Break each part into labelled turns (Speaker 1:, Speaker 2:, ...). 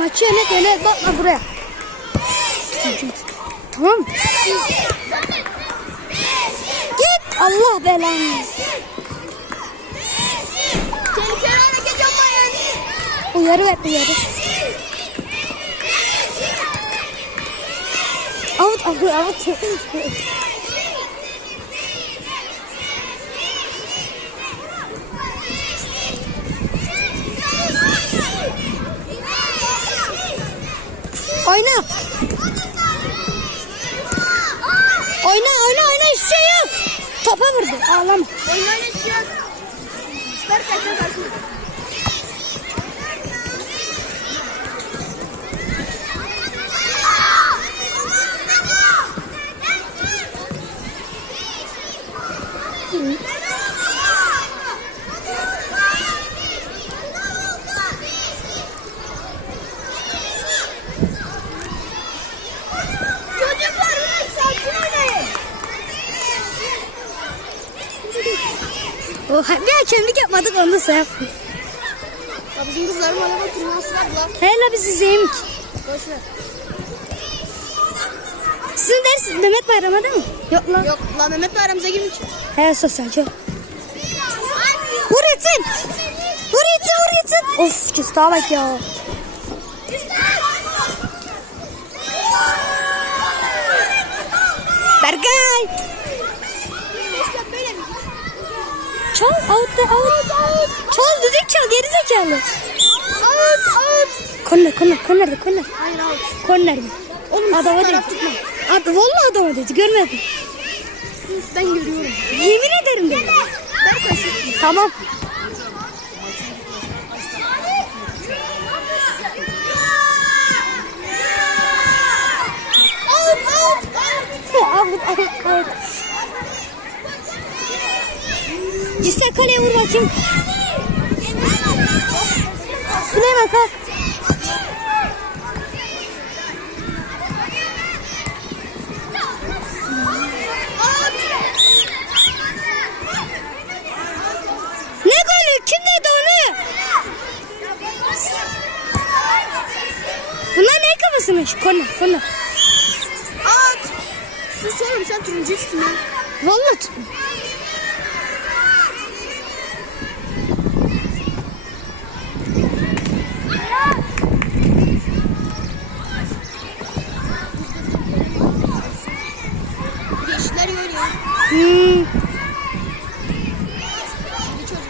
Speaker 1: Maçı yönet yönet bakma buraya. Tamam? Git Allah belanı. Uyarı ver uyarı. Out out out. Oyna. Oyna oyna oyna hiçbir şey yok. Topa vurdu. Ağlama.
Speaker 2: Oyundan istiyor. Ver kaçın kaçın. Çocuklar biraz sakin oynayın.
Speaker 1: Oh, bir hakemlik yapmadık onu da sayap.
Speaker 2: Ya bizim kızların araba turnuvası var lan.
Speaker 1: Hele biz izleyeyim ki.
Speaker 2: Boş ver.
Speaker 1: Sizin ders Mehmet Bayram'a değil mi? Yok lan.
Speaker 2: Yok lan Mehmet de aramıza girmiş.
Speaker 1: He sosyalci. Vur etsin. Vur etsin vur etsin. Of küstaha bak ya. Berkay. Çal out de out. Çal düdük çal geri zekalı.
Speaker 2: Out out.
Speaker 1: Korner korner korner de korner.
Speaker 2: Hayır out.
Speaker 1: Korner de.
Speaker 2: Oğlum
Speaker 1: Adama dedi. Abi vallahi adama dedi görmedim.
Speaker 2: Siz ben görüyorum.
Speaker 1: Yemin ederim dedi.
Speaker 2: Ben.
Speaker 1: Tamam.
Speaker 2: Out out out.
Speaker 1: Abi, abi, abi. Cisle kaleye vur bakayım. Süleyman kalk. Ne golü? Kim dedi onu? Bunlar ne kafasıymış? Korna, korna.
Speaker 2: Out. Sus oğlum sen turuncu üstüne.
Speaker 1: Vallahi tutma.
Speaker 2: Bir de işler yoruyor.
Speaker 1: Hmm.
Speaker 2: Bir çocuk.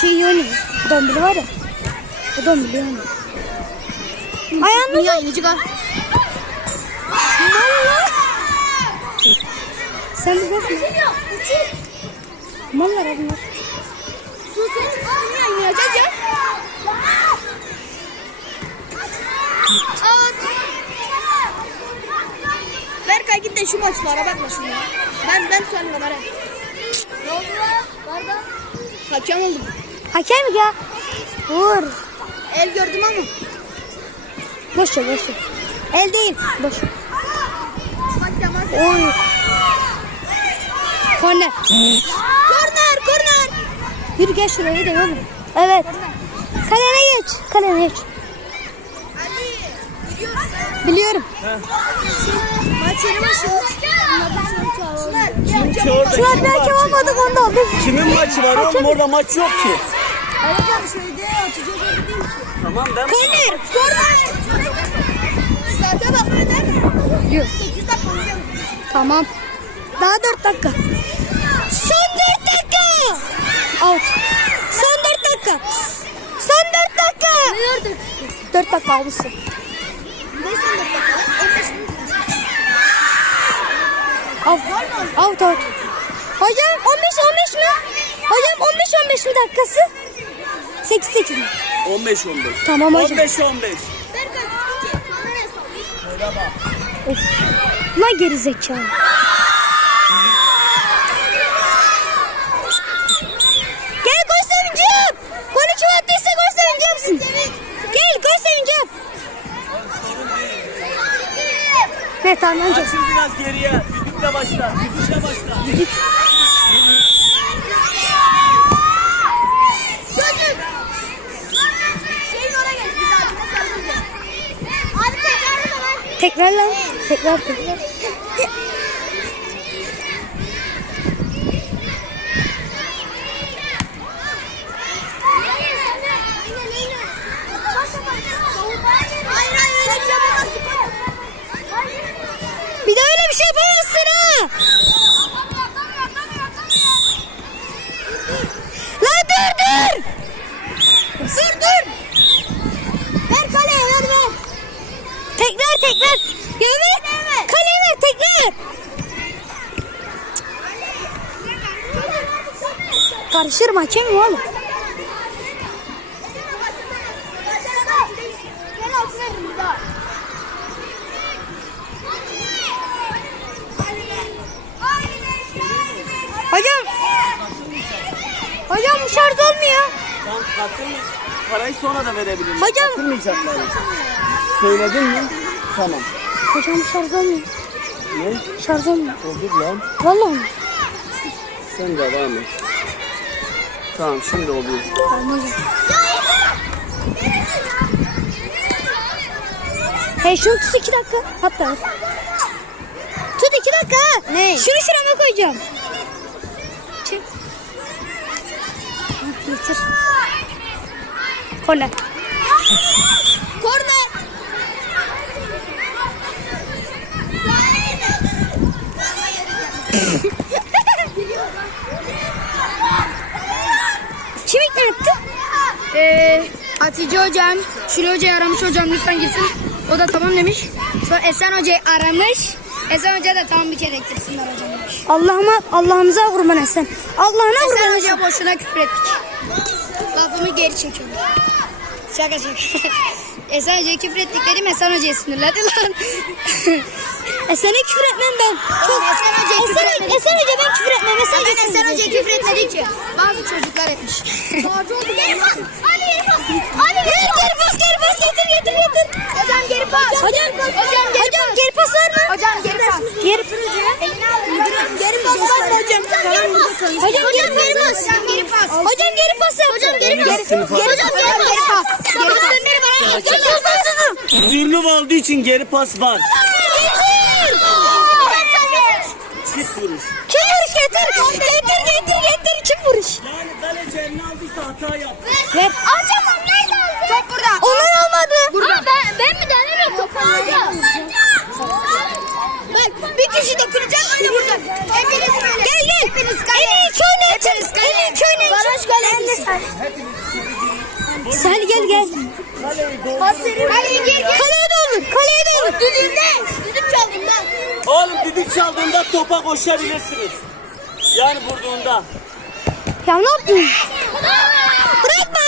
Speaker 1: Şey yani. Dombili var ya. O dombili yani. Ayağını
Speaker 2: Dünya inici kal.
Speaker 1: Sen bizdesin. Mallar abi. bunlar.
Speaker 2: Sus oğlum dünya ineceğiz ya. Berkay git de şu maçlara bakma şuna. Ben ben tutarım kamera. Ne oldu. Hakem oldum.
Speaker 1: Hakem ya. Vur.
Speaker 2: El gördüm ama.
Speaker 1: Boş ver boş ver. El değil. Boş. Oy. Korner.
Speaker 2: Korner korner.
Speaker 1: Yürü gel şuraya da oğlum. Evet. Kalene geç. Kalene geç. Biliyorum.
Speaker 2: Maç yeni başlıyor. Şunlar.
Speaker 3: Kim orada?
Speaker 1: Şu an
Speaker 3: Kim
Speaker 1: bir
Speaker 3: var?
Speaker 1: hakem olmadık onda. Biz
Speaker 3: Kimin maçı var oğlum? Orada maç yok ki.
Speaker 2: Hocam şeyde atacağız öyle değil ki.
Speaker 3: Tamam ben
Speaker 1: Korner.
Speaker 2: Korner. Saate bak öyle.
Speaker 1: Yok.
Speaker 2: 8 dakika oynayalım.
Speaker 1: Tamam. Daha dört dakika. Son dört dakika. Out. Son dört dakika. Son dört dakika.
Speaker 2: Ne gördük?
Speaker 1: Dört dakika almışsın.
Speaker 2: Ne sandık bakalım? 15 mi?
Speaker 1: Out. Out out. Hocam 15 15 mi? Hocam 15 15 mi dakikası? 8 8 mi?
Speaker 3: 15 15.
Speaker 1: Tamam hocam.
Speaker 3: 15 15.
Speaker 2: Berkay düzgünce kameraya sal.
Speaker 1: Of. Lan geri zekalı. Gel gol sevincim. Golü kim attıysa gol sevincimsin. Gel gol sevincim. Ne tamam önce.
Speaker 3: Açıl biraz geriye. Düdükle başla. Düdükle başla.
Speaker 2: Çocuk.
Speaker 1: Tekrar lan. Tekrar
Speaker 2: bir
Speaker 1: daha öyle bir şey yapamazsın ha. Lan dur dur.
Speaker 2: Dur dur. Ver kaleye ver ver.
Speaker 1: Tekrar tekrar. Ya ver. Kaleye tekrar. Karışırma hakem mi oğlum? Hocam. Hocam bu şarj olmuyor.
Speaker 3: Tamam katılmayız. Parayı sonra da verebiliriz.
Speaker 1: Hocam.
Speaker 3: Katılmayacaklar. Söyledin mi? Tamam.
Speaker 1: Hocam bu şarj olmuyor.
Speaker 3: Ne?
Speaker 1: Şarj olmuyor.
Speaker 3: Olur lan.
Speaker 1: Vallahi mi?
Speaker 3: Sen devam et. Tamam şimdi oluyor.
Speaker 1: Hey şunu tut iki dakika. Hatta. Tut iki dakika.
Speaker 2: Ne?
Speaker 1: Şunu şurama koyacağım. Çek. Hah, Getir. Korner.
Speaker 2: Korner.
Speaker 1: Kim ikna etti?
Speaker 4: Ee, Hatice hocam, Şule hocayı aramış hocam lütfen gitsin. O da tamam demiş. Sonra Esen hocayı aramış. Esen hoca da tamam bir kere ektirsinler hocam demiş.
Speaker 1: Allah'ıma Allah'ımıza kurban etsen. Allah'ına
Speaker 4: Esen
Speaker 1: kurban etsen.
Speaker 4: hocaya boşuna küfür ettik. Lafımı geri çekiyorum. Şaka şaka. Esen hocaya küfür ettik dedim Esen hocaya sinirlendi lan.
Speaker 1: Esen'e küfür etmem ben. Çok...
Speaker 4: Esen Hoca'ya küfür
Speaker 1: Esen,
Speaker 4: etmedim.
Speaker 1: Esen Hoca ben küfür etmem. Esen
Speaker 4: ben
Speaker 1: Hoca
Speaker 4: Esen hocaya küfür etmedik ki. Bazı çocuklar etmiş.
Speaker 2: Geri pas. Ali geri pas.
Speaker 1: Ali geri, geri pas geri pas getir getir getir.
Speaker 2: Hocam geri pas.
Speaker 1: Hocam, hocam, hocam geri pas var mı?
Speaker 2: Hocam geri pas.
Speaker 1: Geri
Speaker 2: Geri pas var mı hocam? Geri pas.
Speaker 1: Hocam geri pas.
Speaker 2: Hocam geri pas.
Speaker 1: Hocam geri pas.
Speaker 2: Hocam geri pas.
Speaker 3: Sınıfa.
Speaker 2: Hocam geri pas. Geri pas. Geri pas.
Speaker 3: Ünlü olduğu için geri pas var. Çift vuruş.
Speaker 1: Kim vuruş getir. Getir getir getir. Kim vuruş?
Speaker 3: Yani kaleci eline aldıysa hata yaptı.
Speaker 1: Ver.
Speaker 2: Hocam nerede aldın? Top burada.
Speaker 1: Onlar almadı.
Speaker 2: Burada. ben, ben mi deniyorum topu alacağım? Bak bir kişi dokunacak öyle burada. Hepiniz böyle.
Speaker 1: Gel gel.
Speaker 2: Hepiniz
Speaker 1: En
Speaker 2: kale.
Speaker 1: iyi iki oynayın.
Speaker 2: Hepiniz kale.
Speaker 1: En iyi iki oynayın.
Speaker 2: Barış kale.
Speaker 1: Sel gel gel.
Speaker 2: Pas verin. Kaleye gir gir.
Speaker 1: Kaleye de olur. Kaleye de olur.
Speaker 2: Düdüğümde. Düdük çaldım ben.
Speaker 3: Oğlum düdük çaldığında topa koşabilirsiniz. Yani vurduğunda.
Speaker 1: Ya ne yaptın? Bırakma.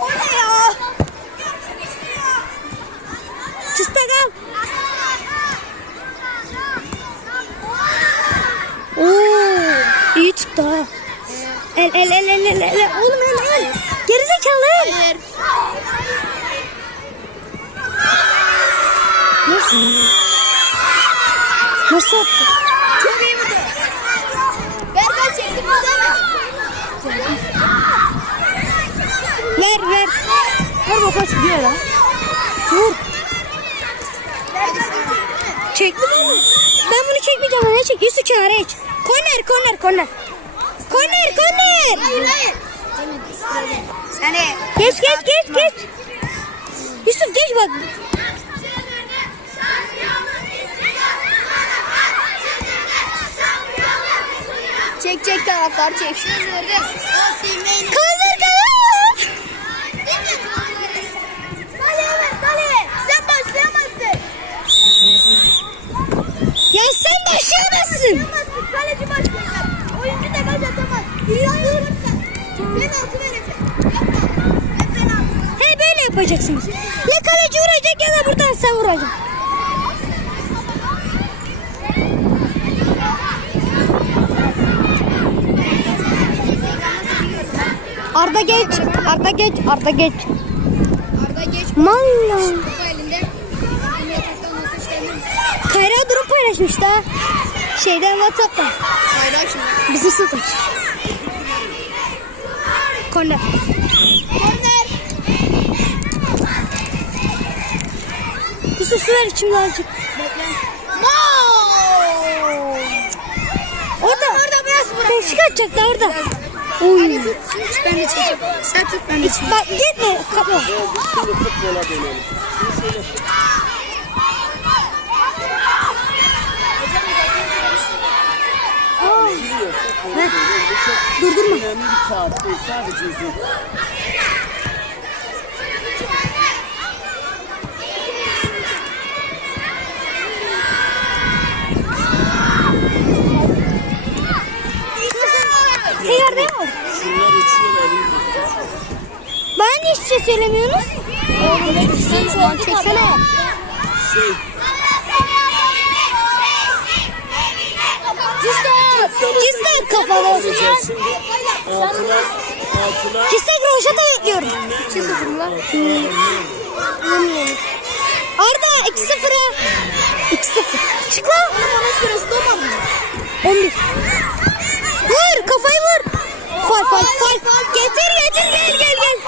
Speaker 2: O ne ya?
Speaker 1: Çısta kal. Oo, iyi tuttu ha. El el el el el. Oğlum el el. Gerizekalı el.
Speaker 2: Hayır.
Speaker 1: Nasıl? Nasıl attı?
Speaker 2: Çok iyi vurdu. Berkan çekti mi değil mi?
Speaker 1: Ver ver. Ver bakalım gidiyor lan. Vur. Çekti mi? Ben bunu çekmeyeceğim. Ne çek? Yusuf kenara geç. Korner korner korner. Korner korner.
Speaker 2: Hayır hayır.
Speaker 4: Seni
Speaker 1: Geç geç geç geç. Yusuf geç bak.
Speaker 2: Çek çek taraftar çek.
Speaker 1: Kaldır kaldır.
Speaker 2: Kale evet kale. Sen başlayamazsın.
Speaker 1: Ya sen başlayamazsın.
Speaker 2: Başlayamazsın. Kaleci başlayacak. Oyuncu da gol
Speaker 1: He böyle yapacaksınız. Ya kaleci vuracak ya da buradan sen vuracaksın. Arda geç. Arda geç. Arda geç.
Speaker 4: Arda geç
Speaker 1: Malla.
Speaker 4: geldi.
Speaker 1: Kayra durum paylaşmış da. Şeyden WhatsApp'tan.
Speaker 2: Hayır aç şimdi.
Speaker 1: Bizim sınıftan. Korner.
Speaker 2: Korner.
Speaker 1: Bir su su ver içimde azıcık.
Speaker 2: No.
Speaker 1: Orada. Orada biraz Beşik atacaktı orada. Oy.
Speaker 4: Ben de çekeyim. Sen tut ben de çekeyim.
Speaker 1: Bak gitme kapı.
Speaker 3: Şimdi futbola dönelim. Çok
Speaker 1: Durdurma.
Speaker 3: önemli bir kağıt değil. Sadece izin.
Speaker 1: Tekrar değil mi?
Speaker 3: Şunlar uçuyor.
Speaker 1: Bana niye hiçbir şey söylemiyorsunuz?
Speaker 4: Sen çeksene.
Speaker 3: Şey,
Speaker 1: Cistek kafalı.
Speaker 3: şimdi. Altılar, altılar.
Speaker 1: Cistek roşata bekliyorum. Arda 2-0'a. 2-0. Çık lan.
Speaker 2: Onun sırası dolmadı mı?
Speaker 1: 11. Vur kafayı vur. Fal fal fal. Getir getir gel gel gel.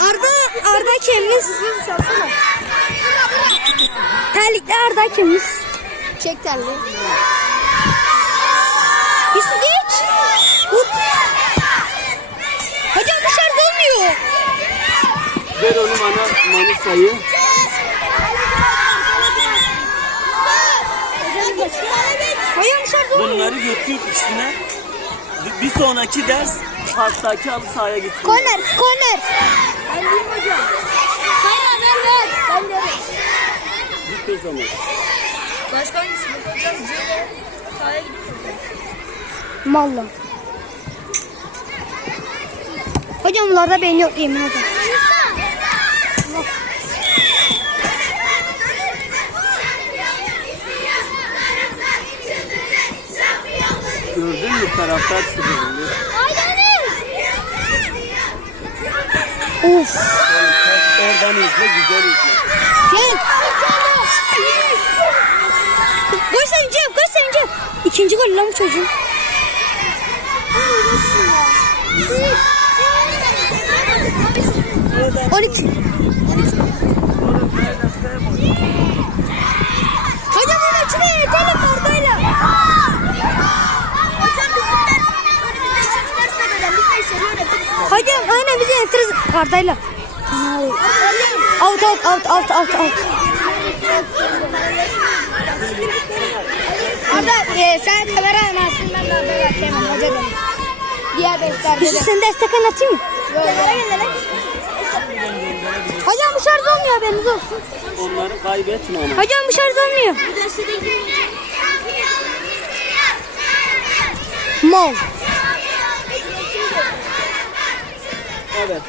Speaker 1: Arda Arda kemiz. Terlikli Arda kemiz.
Speaker 2: Çek terli.
Speaker 1: Yusuf geç. Vur. Hocam bu şarj olmuyor.
Speaker 3: Ver onu bana Manisa'yı.
Speaker 1: Hocam bu şarj olmuyor.
Speaker 3: Bunları götür içine. Bir- Bir sonraki ders parktaki halı sahaya gitsin.
Speaker 1: Korner korner.
Speaker 2: Ben değilim hocam. Hayır ver ver. Ben de.
Speaker 3: Git o zaman.
Speaker 2: Başka hangisi? Hocam C'de. Sahaya gidiyor.
Speaker 1: Malla. Hocam bunlarda beyin yok yemin ederim.
Speaker 3: Gördün mü taraftar sürüldü.
Speaker 1: Of.
Speaker 3: Oradan izle güzel izle.
Speaker 1: Gel. Gol sevincem, gol sevincem. İkinci gol lan bu çocuğun. On iki. Hocam onu içine yetelim oradayla.
Speaker 2: Hocam bizim ders. Önümüzde ikinci ders de böyle. Biz de işleri öğretiriz.
Speaker 1: Hocam aynen bize yatırız Arda'yla. Out out out out out out.
Speaker 4: Arda e, sen kamera ben de orada yapayım hoca dedim. Diğer beşler
Speaker 1: Yusuf
Speaker 4: dedi.
Speaker 1: sen destek anlatayım mı?
Speaker 4: Kamera gel lan.
Speaker 1: Hocam bu şarj olmuyor haberiniz olsun.
Speaker 3: Onları kaybetme ama.
Speaker 1: Hocam bu şarj olmuyor. Mal.
Speaker 3: Evet.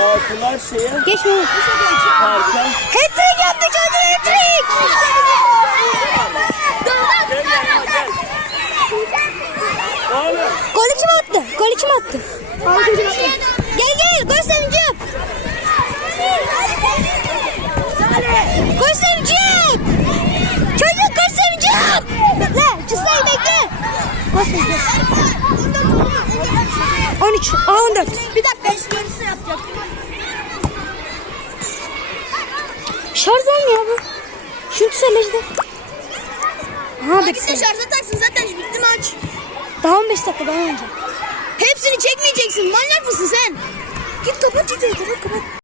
Speaker 3: Altılar şeye
Speaker 1: Geç mi?
Speaker 3: parka.
Speaker 1: Hat-trick yaptı çocuğu hat-trick.
Speaker 3: Gel yanıma gel. Oğlum.
Speaker 1: Golü kim attı? Golü kim attı? Gel gel gol sevinci yap. Gol sevinci yap. Çocuk gol sevinci yap. Bekle. Cüsay bekle. Gol sevinci yap. 13. Aa 14.
Speaker 2: Bir dakika beş bölüsü yapacak.
Speaker 1: Şarj olmuyor bu. Şunu söyledi. Aha
Speaker 2: Hadi
Speaker 1: bekle.
Speaker 2: sen şarja taksın zaten bitti maç.
Speaker 1: Daha 15 dakika daha önce.
Speaker 2: Hepsini çekmeyeceksin. Manyak mısın sen? Git kapat çizeyi kapat kapat.